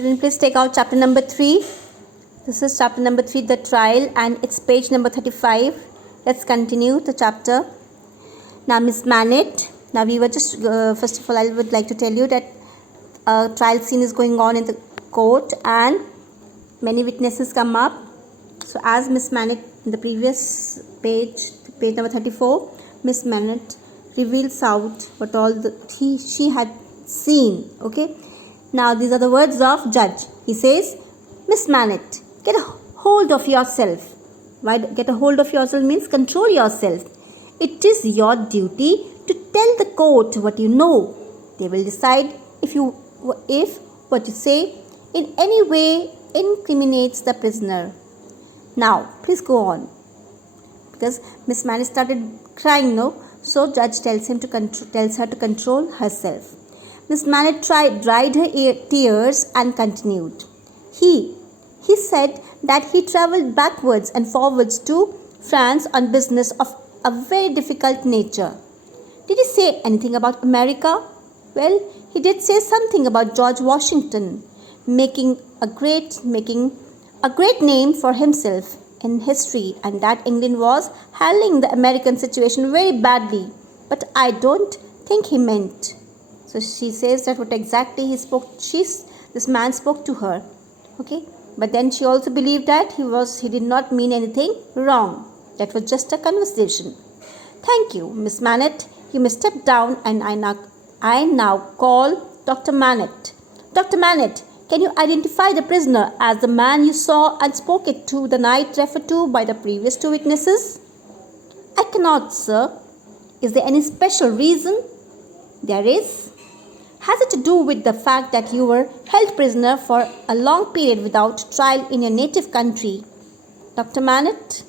Children, please take out chapter number 3. This is chapter number 3, the trial, and it's page number 35. Let's continue the chapter. Now, Miss Manette. Now, we were just, first of all, I would like to tell you that a trial scene is going on in the court and many witnesses come up. So, as Miss Manette in the previous page number 34, Miss Manette reveals out what all she had seen. Okay. Now, these are the words of judge. He says, Miss Manette, get a hold of yourself. Why get a hold of yourself means control yourself. It is your duty to tell the court what you know. They will decide if what you say in any way incriminates the prisoner. Now, please go on. Because Miss Manette started crying, no? So judge tells her to control herself. Miss Manette dried her tears and continued. He said that he travelled backwards and forwards to France on business of a very difficult nature. Did he say anything about America? Well, he did say something about George Washington making a great name for himself in history, and that England was handling the American situation very badly. But I don't think he meant. So she says that what exactly this man spoke to her. Okay. But then she also believed that he did not mean anything wrong. That was just a conversation. Thank you, Miss Manette. You may step down, and I now call Dr. Manette. Dr. Manette, can you identify the prisoner as the man you saw and spoke it to the night referred to by the previous two witnesses? I cannot, sir. Is there any special reason? There is. Has it to do with the fact that you were held prisoner for a long period without trial in your native country? Dr. Manette?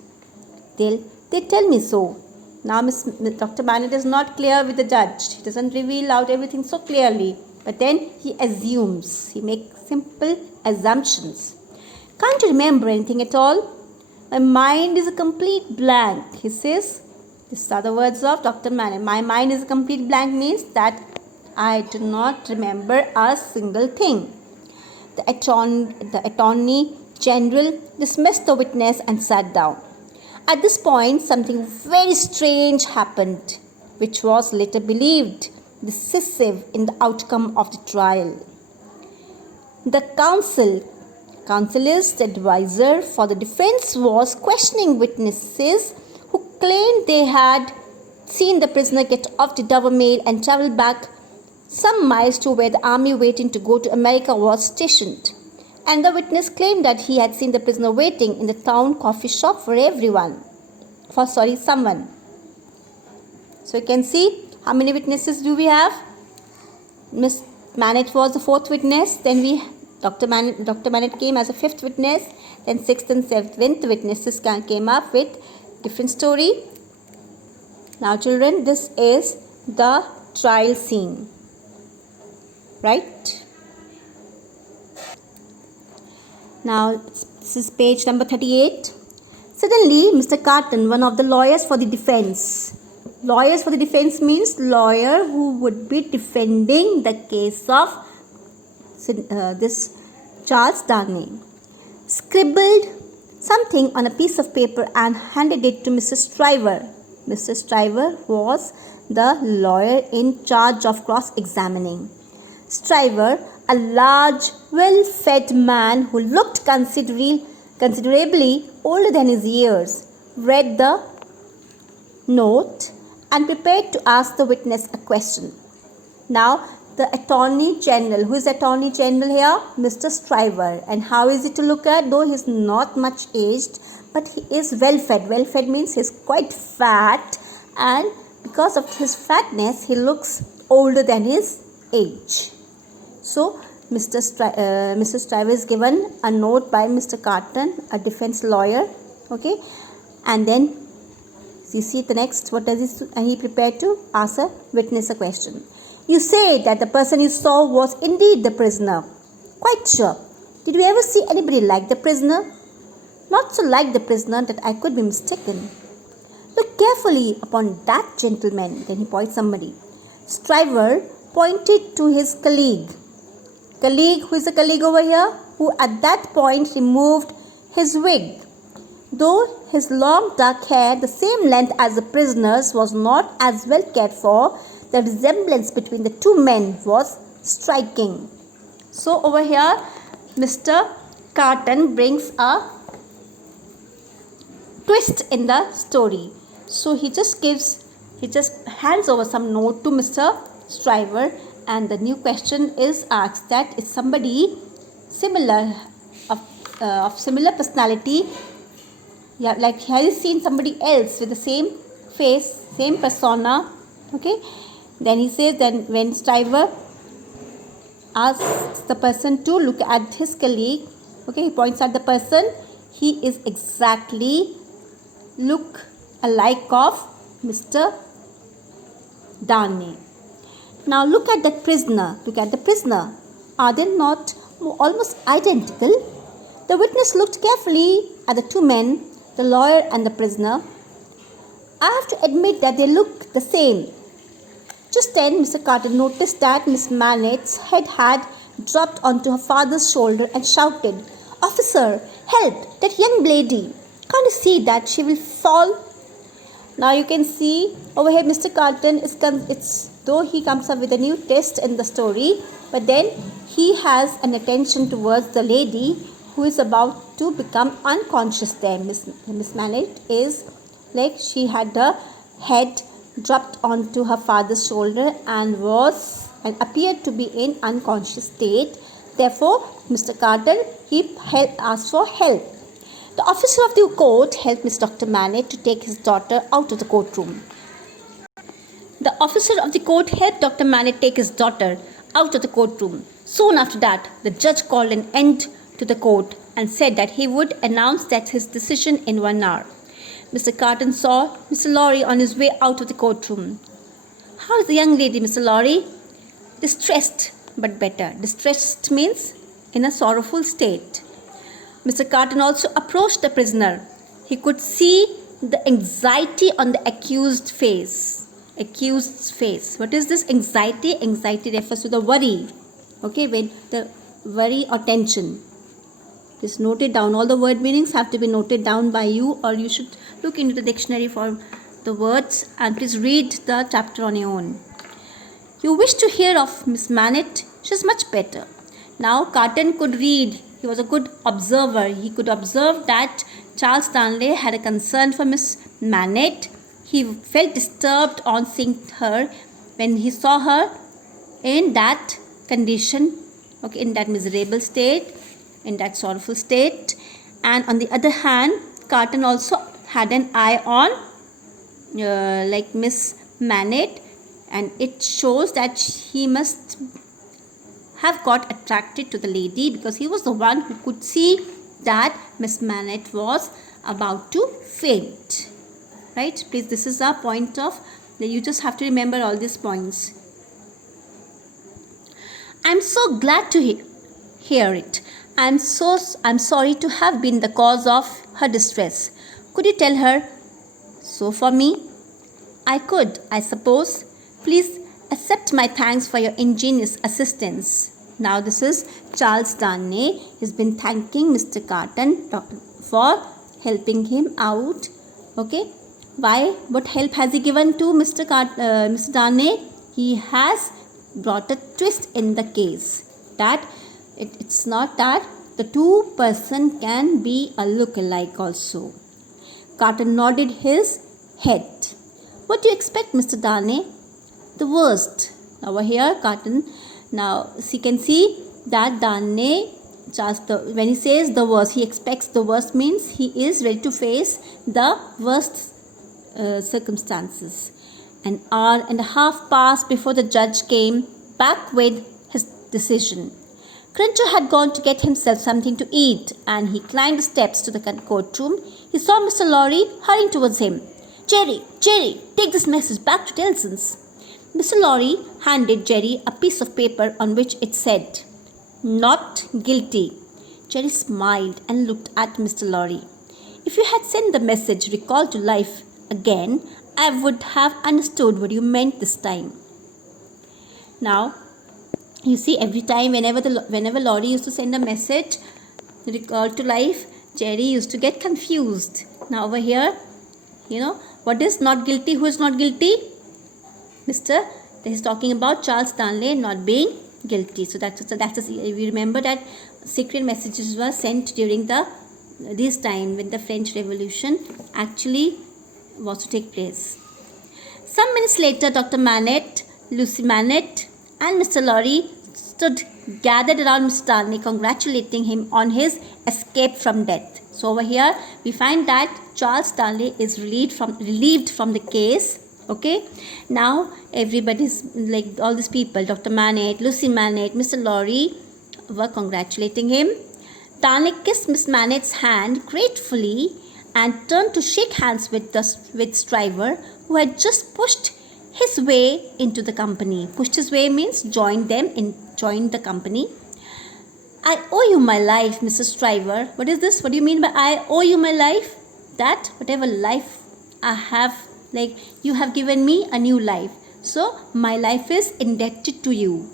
They tell me so. Now Dr. Manette is not clear with the judge. He doesn't reveal out everything so clearly. But then he assumes. He makes simple assumptions. Can't you remember anything at all? My mind is a complete blank. He says, these are the words of Dr. Manette. My mind is a complete blank means that I do not remember a single thing. The attorney general dismissed the witness and sat down. At this point, something very strange happened, which was later believed decisive in the outcome of the trial. The counsel's advisor for the defense was questioning witnesses who claimed they had seen the prisoner get off the Dover Mail and travel back some miles to where the army waiting to go to America was stationed. And the witness claimed that he had seen the prisoner waiting in the town coffee shop for someone. So you can see how many witnesses do we have? Miss Manette was the fourth witness. Then Dr. Manette came as a fifth witness. Then sixth and seventh witnesses came up with different story. Now children, this is the trial scene. Right? Now, this is page number 38. Suddenly, Mr. Carton, one of the lawyers for the defense. Lawyers for the defense means lawyer who would be defending the case of this Charles Darnay, scribbled something on a piece of paper and handed it to Mr. Stryver. Mr. Stryver was the lawyer in charge of cross-examining. Stryver, a large, well-fed man who looked considerably older than his years, read the note and prepared to ask the witness a question. Now, the Attorney General, who is Attorney General here? Mr. Stryver. And how is he to look at? Though he is not much aged, but he is well-fed. Well-fed means he is quite fat, and because of his fatness, he looks older than his age. So, Mr. Stryver is given a note by Mr. Carton, a defense lawyer. Okay. And then, you see the next, what does he do? And he prepared to ask a witness a question. You say that the person you saw was indeed the prisoner. Quite sure. Did you ever see anybody like the prisoner? Not so like the prisoner that I could be mistaken. Look carefully upon that gentleman. Then he points somebody. Stryver pointed to his colleague. colleague, who is a colleague over here, who at that point removed his wig. Though his long dark hair, the same length as the prisoner's, was not as well cared for, the resemblance between the two men was striking. So over here, Mr. Carton brings a twist in the story. So he just hands over some note to Mr. Stryver, and the new question is asked that is somebody similar of similar personality. Yeah, like have you seen somebody else with the same face, same persona? Okay. Then he says, then when Stryver asks the person to look at his colleague, okay, he points at the person, he is exactly look alike of Mr. Darnay. Now look at that prisoner. Look at the prisoner. Are they not almost identical? The witness looked carefully at the two men, the lawyer and the prisoner. I have to admit that they look the same. Just then, Mr. Carton noticed that Miss Manette's head had dropped onto her father's shoulder and shouted, "Officer, help! That young lady! Can't you see that she will fall?" Now you can see over here Mr. Carton though he comes up with a new twist in the story, but then he has an attention towards the lady who is about to become unconscious there. Miss Manette is like she had the head dropped onto her father's shoulder and appeared to be in unconscious state. Therefore, Mr. Carton asked for help. The officer of the court helped Miss Dr. Manette to take his daughter out of the courtroom. The officer of the court helped Dr. Manette take his daughter out of the courtroom. Soon after that, the judge called an end to the court and said that he would announce his decision in 1 hour. Mr. Carton saw Mr. Lorry on his way out of the courtroom. "How is the young lady, Mr. Lorry?" "Distressed, but better." Distressed means in a sorrowful state. Mr. Carton also approached the prisoner. He could see the anxiety on the accused's face. What is this anxiety? Anxiety refers to the worry. Okay, when the worry or tension. Just note it down. All the word meanings have to be noted down by you, or you should look into the dictionary for the words and please read the chapter on your own. "You wish to hear of Miss Manette? She is much better." Now Carton could read. He was a good observer. He could observe that Charles Darnley had a concern for Miss Manette. He felt disturbed on seeing her when he saw her in that condition, okay, in that miserable state, in that sorrowful state. And on the other hand, Carton also had an eye on like Miss Manette, and it shows that he must have got attracted to the lady because he was the one who could see that Miss Manette was about to faint. Right? Please, this is a point of, you just have to remember all these points. "I'm so glad to hear it. I'm sorry to have been the cause of her distress. Could you tell her so for me?" "I could, I suppose. Please accept my thanks for your ingenious assistance." Now this is Charles Darnay. He's been thanking Mr. Carton for helping him out. Okay. Why? What help has he given to Mr. Darnay? He has brought a twist in the case. That it's not that the two person can be a look-alike also. Carton nodded his head. "What do you expect, Mr. Darnay?" "The worst." Over here, Carton. Now, you can see that Darnay, when he says the worst, he expects the worst means he is ready to face the worst circumstances. An hour and a half passed before the judge came back with his decision. Cruncher had gone to get himself something to eat, and he climbed the steps to the courtroom. He saw Mr. Lorry hurrying towards him. Jerry, take this message back to Tellson's." Mr. Lorry handed Jerry a piece of paper on which it said, "Not guilty." Jerry smiled and looked at Mr. Lorry. "If you had sent the message recalled to life again, I would have understood what you meant this time." Now, You see, every time whenever Laurie used to send a message, recall to life, Jerry used to get confused. Now over here, what is not guilty? Who is not guilty? He's talking about Charles Darnley not being guilty. So we remember that secret messages were sent during this time when the French Revolution actually was to take place. Some minutes later, Dr. Manette, Lucy Manette, and Mr. Laurie stood gathered around Mr. Darnley, congratulating him on his escape from death. So over here, we find that Charles Darnley is relieved from the case. Okay, now everybody's like all these people, Dr. Manette, Lucy Manette, Mr. Laurie, were congratulating him. Darnley kissed Miss Manette's hand gratefully and turned to shake hands with Stryver, who had just pushed his way into the company. Pushed his way means joined the company. I owe you my life, Mrs. Stryver. What is this? What do you mean by I owe you my life? That whatever life I have, like you have given me a new life. So my life is indebted to you.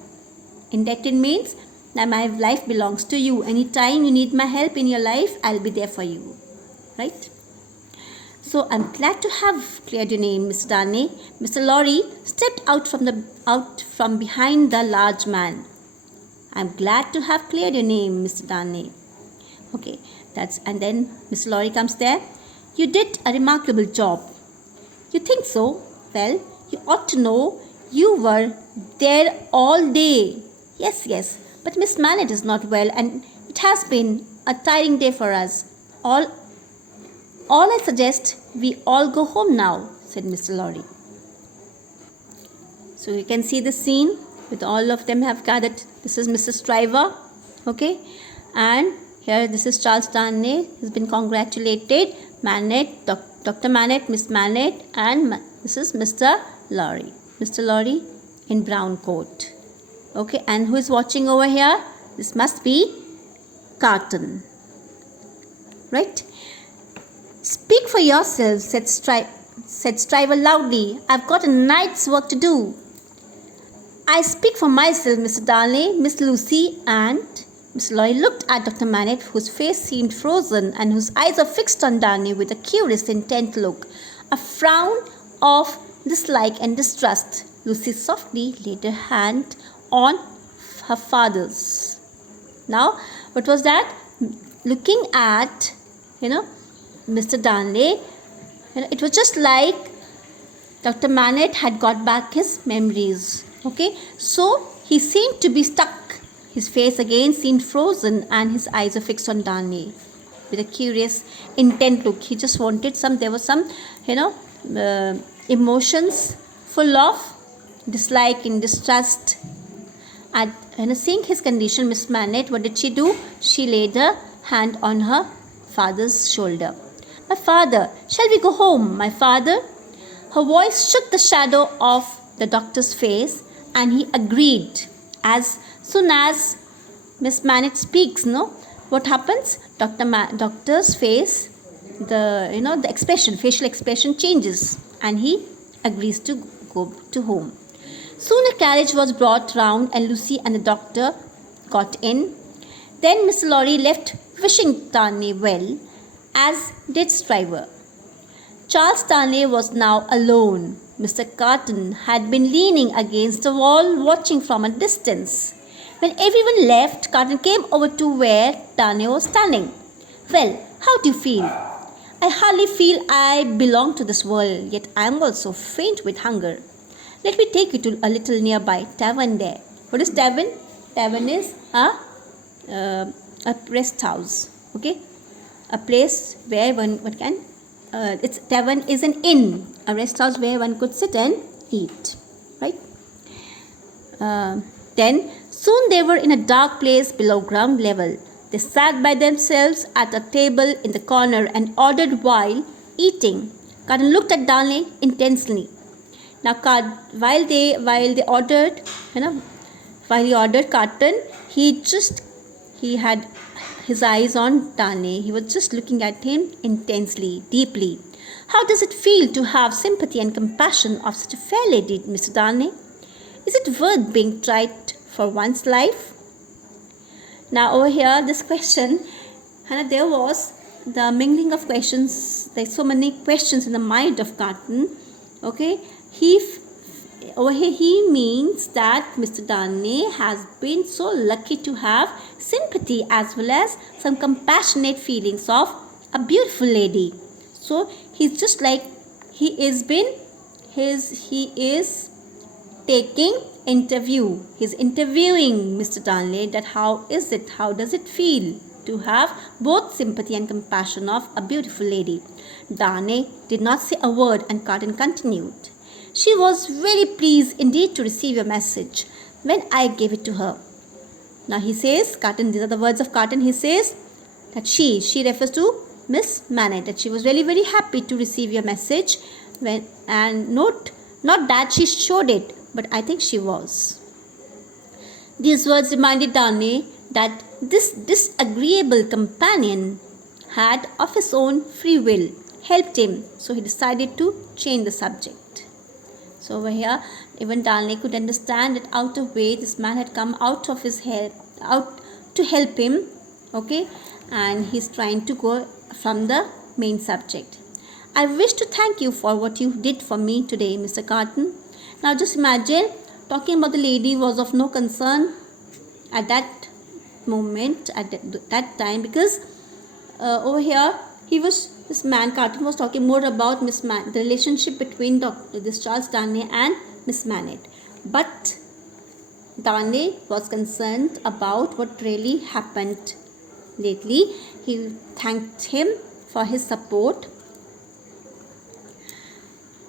Indebted means that my life belongs to you. Anytime you need my help in your life, I'll be there for you. Right? So I'm glad to have cleared your name, Miss Darnley. Mr. Laurie stepped out from behind the large man. I'm glad to have cleared your name, Mr. Darnley. Okay, and then Mr. Laurie comes there. You did a remarkable job. You think so? Well, you ought to know you were there all day. Yes, but Miss Manette is not well and it has been a tiring day for us. All I suggest we all go home now, said Mr. Laurie. So you can see the scene with all of them have gathered. This is Mrs. Stryver, okay, and here this is Charles Darnley. He's been congratulated. Manette, Dr. Manette, Miss Manette, and this is Mr. Laurie. Mr. Laurie in brown coat. Okay, and who is watching over here? This must be Carton. Right? Speak for yourself, said Stryver loudly. I've got a night's work to do. I speak for myself, Mr. Darnley, Miss Lucy, and Miss Laurie looked at Dr. Manette, whose face seemed frozen and whose eyes were fixed on Darnley with a curious, intent look, a frown of dislike and distrust. Lucy softly laid her hand on her father's. Now, what was that? Looking at, Mr. Darnley, it was just like Dr. Manette had got back his memories. Okay, so he seemed to be stuck. His face again seemed frozen and his eyes were fixed on Darnley with a curious, intent look. He just wanted there was some, emotions full of dislike and distrust. At seeing his condition, Miss Manette, what did she do? She laid her hand on her father's shoulder. My father, shall we go home, my father? Her voice shook the shadow of the doctor's face and he agreed. As soon as Miss Manette speaks, what happens? Doctor's face, the facial expression changes and he agrees to go to home. Soon a carriage was brought round and Lucy and the doctor got in. Then Mr. Laurie left wishing Darnley well, as did Stryver. Charles Darnley was now alone. Mr. Carton had been leaning against the wall watching from a distance. When everyone left, Carton came over to where Darnley was standing. Well, how do you feel? I hardly feel I belong to this world, yet I am also faint with hunger. Let me take you to a little nearby tavern there. What is tavern? Tavern is a rest house. Okay, a place where one can. Tavern is an inn, a rest house where one could sit and eat. Right. Then soon they were in a dark place below ground level. They sat by themselves at a table in the corner and ordered while eating. Carton looked at Darnley intensely. Now, while he ordered Carton, he had his eyes on Darnley. He was just looking at him intensely, deeply. How does it feel to have sympathy and compassion of such a fair lady, Mr. Darnley? Is it worth being tried for one's life? Now over here, this question, and there was the mingling of questions. There's so many questions in the mind of Carton. Okay, over here he means that Mr. Darnay has been so lucky to have sympathy as well as some compassionate feelings of a beautiful lady. So he's just like he is taking interview. He's interviewing Mr. Darnay that how does it feel to have both sympathy and compassion of a beautiful lady. Darnay did not say a word and Carton continued. She was very pleased indeed to receive your message when I gave it to her. Now he says, Carton, these are the words of Carton. He says that she refers to Miss Manette, that she was really very happy to receive your message and not that she showed it, but I think she was. These words reminded Darnay that this disagreeable companion had of his own free will helped him, so he decided to change the subject. So over here, even Darnay could understand that out of way this man had come out to help him, okay, and he's trying to go from the main subject. I wish to thank you for what you did for me today, Mr. Carton. Now just imagine, talking about the lady was of no concern at that moment, at that time, because over here this man Carton was talking more about the relationship between this Charles Darnay and Miss Manette. But Darnay was concerned about what really happened lately. He thanked him for his support.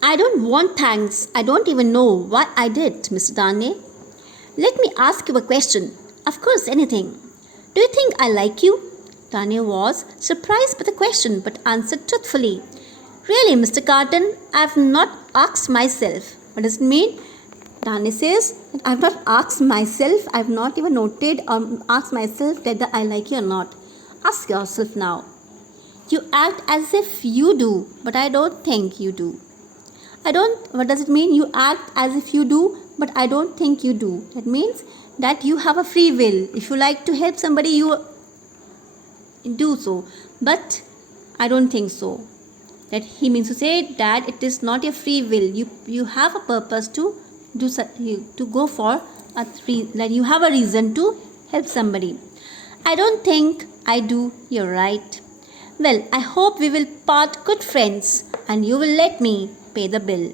I don't want thanks. I don't even know what I did, Mr. Darnay. Let me ask you a question. Of course, anything. Do you think I like you? Darnay was surprised by the question but answered truthfully. Really, Mr. Carton, I have not asked myself. What does it mean? Darnay says, I have not asked myself. I have not even noted or asked myself whether I like you or not. Ask yourself now. You act as if you do, but I don't think you do. What does it mean? You act as if you do, but I don't think you do. That means that you have a free will. If you like to help somebody, you do so, but I don't think so. That he means to say that it is not your free will. You have a purpose to go for that you have a reason to help somebody. I don't think I do. You're right. Well, I hope we will part good friends and you will let me pay the bill.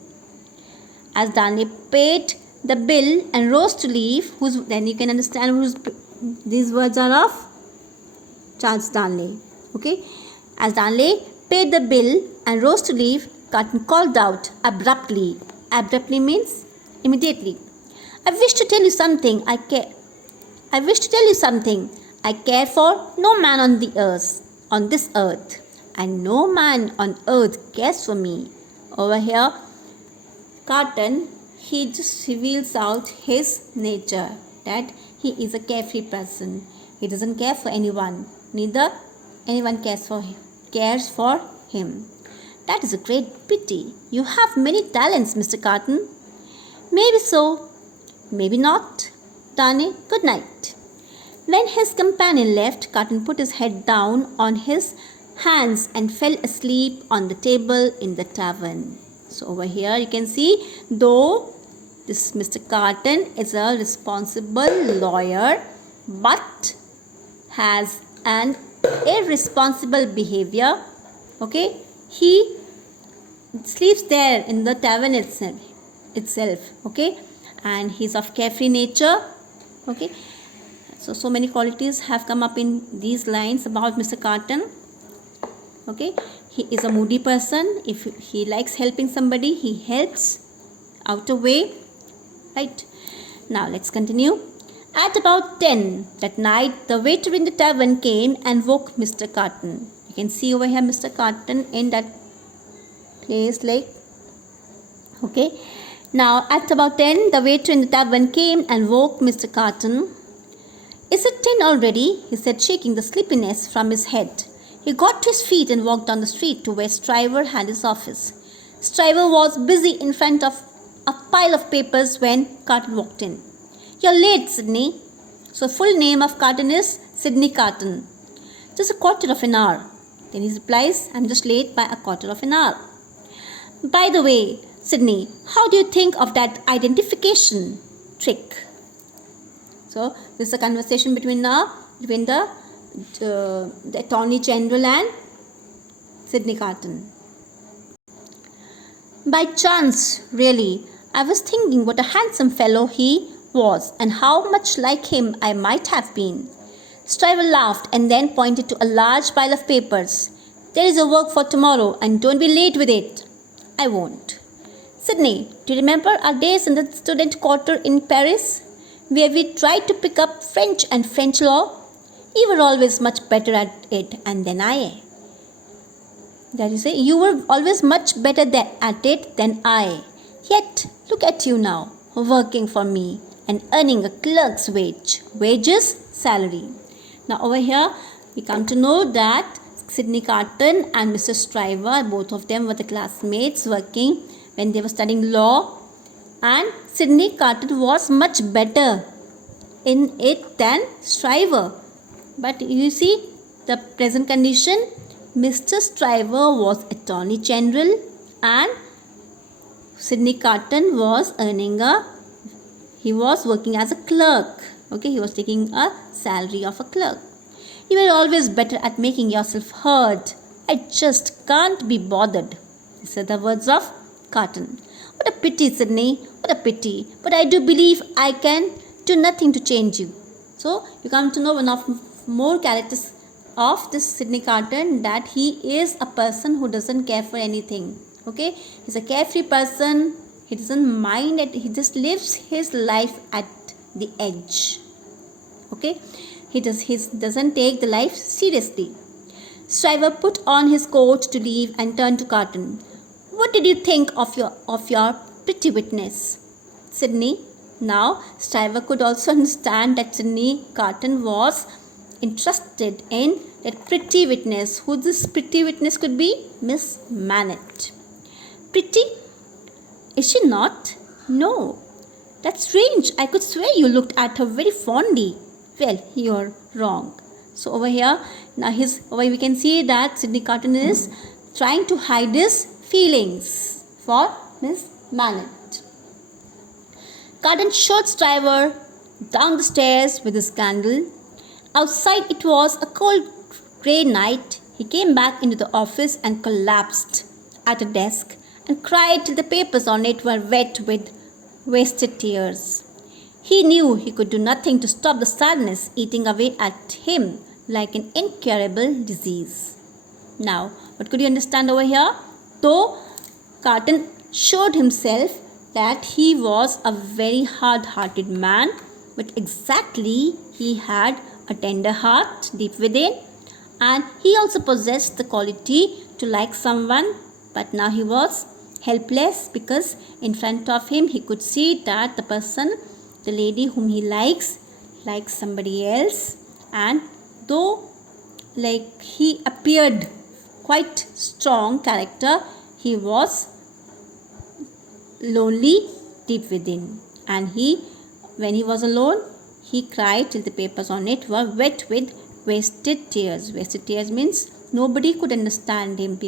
As Darnay paid the bill and rose to leave, then you can understand these words are of Charles Darnay. Okay. As Darnay paid the bill and rose to leave, Carton called out abruptly. Abruptly means immediately. I wish to tell you something. I care for no man on this earth, and no man on earth cares for me. Over here, Carton, he just reveals out his nature, that he is a carefree person. He doesn't care for anyone. Neither anyone cares for him. That is a great pity. You have many talents, Mr. Carton. Maybe so, maybe not. Darnay, good night. When his companion left, Carton put his head down on his hands and fell asleep on the table in the tavern. So over here you can see, though this Mr. Carton is a responsible lawyer but has an irresponsible behavior, okay, he sleeps there in the tavern itself, okay, and he's of carefree nature, okay. So many qualities have come up in these lines about Mr. Carton. Okay, he is a moody person. If he likes helping somebody, he helps out of way. Right. Now let's continue. At about 10 that night, the waiter in the tavern came and woke Mr. Carton. You can see over here Mr. Carton in that place, like, okay. Now at about 10, the waiter in the tavern came and woke Mr. Carton. Is it 10 already? He said, shaking the sleepiness from his head. He got to his feet and walked down the street to where Stryver had his office. Stryver was busy in front of a pile of papers when Carton walked in. You're late, Sydney. So full name of Carton is Sydney Carton. Just a quarter of an hour. Then he replies, I'm just late by a quarter of an hour. By the way, Sydney, how do you think of that identification trick? So this is a conversation between the Attorney General and Sydney Carton. By chance, really, I was thinking what a handsome fellow he was and how much like him I might have been. Stryver laughed and then pointed to a large pile of papers. There is a work for tomorrow and don't be late with it. I won't. Sydney, do you remember our days in the student quarter in Paris, where we tried to pick up French and French law? You were always much better at it and than I. That is, you were always much better at it than I. Yet, look at you now, working for me and earning a clerk's wage. Wages, salary. Now over here, we come to know that Sydney Carton and Mr. Stryver, both of them were the classmates working when they were studying law. And Sydney Carton was much better in it than Stryver. But you see, the present condition, Mr. Stryver was Attorney General and Sydney Carton was he was working as a clerk. Okay, he was taking a salary of a clerk. You were always better at making yourself heard. I just can't be bothered. These are the words of Carton. What a pity, Sydney. What a pity. But I do believe I can do nothing to change you. So, you come to know one of more characters of this Sydney Carton, that he is a person who doesn't care for anything. Okay, he's a carefree person. He doesn't mind it. He just lives his life at the edge. Okay, he doesn't take the life seriously. Stryver put on his coat to leave and turned to Carton. What did you think of your pretty witness, Sydney? Now Stryver could also understand that Sydney Carton was interested in that pretty witness. Who this pretty witness could be? Miss Manette. Pretty? Is she not? No. That's strange. I could swear you looked at her very fondly. Well, you're wrong. So over here, now we can see that Sydney Carton is trying to hide his feelings for Miss Manette. Carton showed Stryver down the stairs with his candle. Outside it was a cold grey night. He came back into the office and collapsed at a desk and cried till the papers on it were wet with wasted tears. He knew he could do nothing to stop the sadness eating away at him like an incurable disease. Now, what could you understand over here? Though Carton showed himself that he was a very hard-hearted man, but exactly he had a tender heart deep within, and he also possessed the quality to like someone, but now he was helpless because in front of him he could see that the lady whom he likes somebody else, and though he appeared quite strong character, he was lonely deep within, and when he was alone, he cried till the papers on it were wet with wasted tears. Wasted tears means nobody could understand him.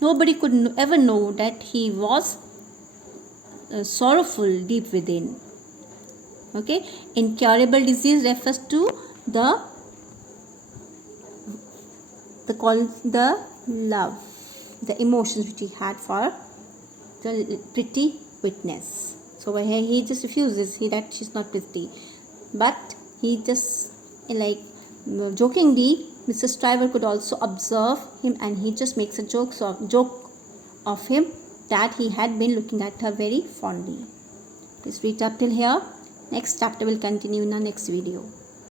Nobody could ever know that he was sorrowful deep within. Okay, incurable disease refers to the love, the emotions which he had for the pretty witness. So over here he just refuses that she's not pretty, but he just jokingly, Mr. Stryver could also observe him, and he just makes a joke of him that he had been looking at her very fondly. Please read up till here. Next chapter will continue in our next video.